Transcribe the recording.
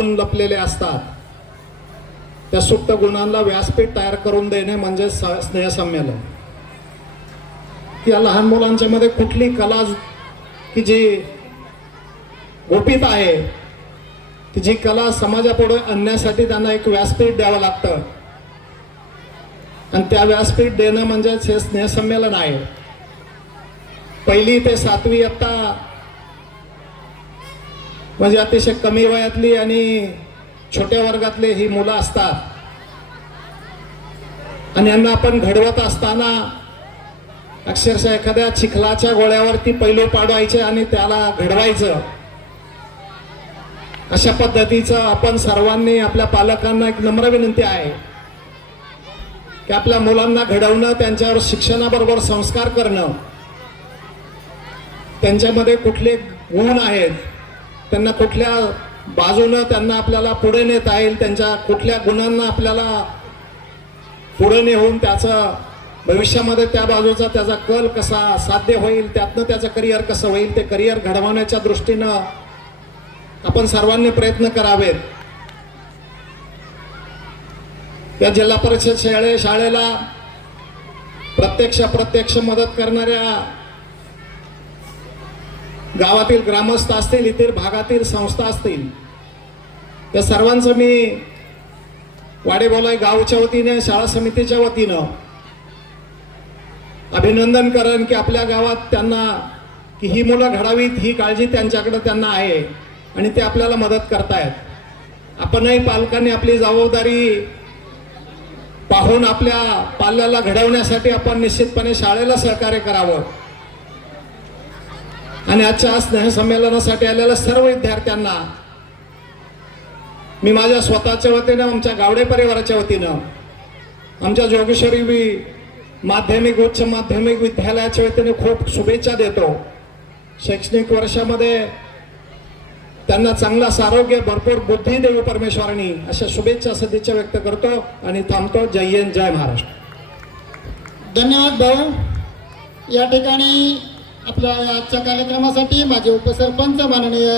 लपलेले असतात. त्या सुप्त गुणांना व्यासपीठ तयार करून देणे म्हणजे स्नेहसंमेलन. या लहान मुलांच्या मध्ये कुठली कला की जी गोपित आहे ती जी कला समाजापुढे आणण्यासाठी त्यांना एक व्यासपीठ द्यावं लागतं. आणि त्या व्यासपीठ देणं म्हणजेच हे स्नेहसंमेलन आहे. पहिली ते सातवी इयत्ता म्हणजे अतिशय कमी वयातली आणि छोट्या वर्गातले ही मुलं असतात. आणि यांना आपण घडवत असताना अक्षरशः एखाद्या चिखलाच्या गोळ्यावरती पैलू पाडवायचे आणि त्याला घडवायचं. अशा पद्धतीचं आपण सर्वांनी आपल्या पालकांना एक नम्र विनंती आहे की आपल्या मुलांना घडवणं त्यांच्यावर शिक्षणाबरोबर संस्कार करणं त्यांच्यामध्ये कुठले गुण आहेत त्यांना कुठल्या बाजूनं त्यांना आपल्याला पुढे नेता येईल त्यांच्या कुठल्या गुणांना आपल्याला पुढे नेऊन त्याचं भविष्यामध्ये त्या बाजूचा त्याचा कल कसा साध्य होईल त्यातनं त्याचं करिअर कसं होईल ते करिअर घडवण्याच्या दृष्टीनं आपण सर्वांनी प्रयत्न करावेत. या जिल्हा परिषद शाळे शाळेला प्रत्यक्ष प्रत्यक्ष मदत करणाऱ्या गावातील ग्रामस्थ असतील इतर भागातील संस्था असतील त्या सर्वांचं मी वाडेबोलाई गावच्या वतीने शाळा समितीच्या वतीनं. अभिनंदन करेन की आपल्या गावात त्यांना की ही मुलं घडावीत ही काळजी त्यांच्याकडे त्यांना आहे आणि ते आपल्याला मदत करतायत. आपणही पालकांनी आपली जबाबदारी पाहून आपल्या पाल्याला घडवण्यासाठी आपण निश्चितपणे शाळेला सहकार्य करावं. आणि आजच्या स्नेहसंमेलनासाठी आलेल्या सर्व विद्यार्थ्यांना मी माझ्या स्वतःच्या वतीनं आमच्या गावडे परिवाराच्या वतीनं आमच्या जोगेश्वरी वि माध्यमिक उच्च माध्यमिक विद्यालयाच्या वतीने खूप शुभेच्छा देतो. शैक्षणिक वर्षामध्ये त्यांना चांगला आरोग्य भरपूर बुद्धी देऊ परमेश्वरांनी अशा शुभेच्छा सदिच्छा व्यक्त करतो आणि थांबतो. जय हिंद जय महाराष्ट्र. धन्यवाद भाऊ. या ठिकाणी आपल्या आजच्या कार्यक्रमासाठी माझे उपसरपंच माननीय